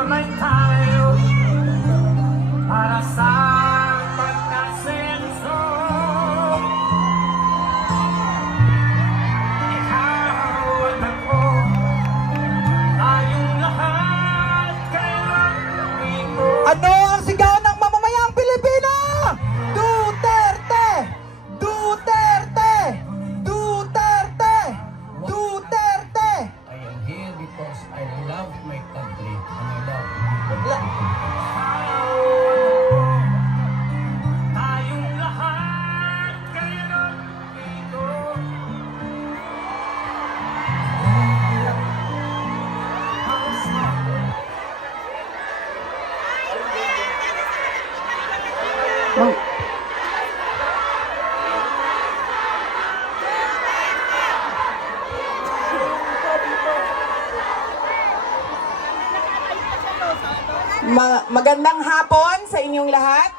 kamay tayo para sa pagkasenso. Ikaw at ako, tayong lahat kailan ito. Ano ang sigaw ng mamamayang Pilipino? Duterte! Duterte! Duterte! Duterte! I am here because I love my country and I love my people. Tayong lahat kailan ito. Magandang hapon sa inyong lahat.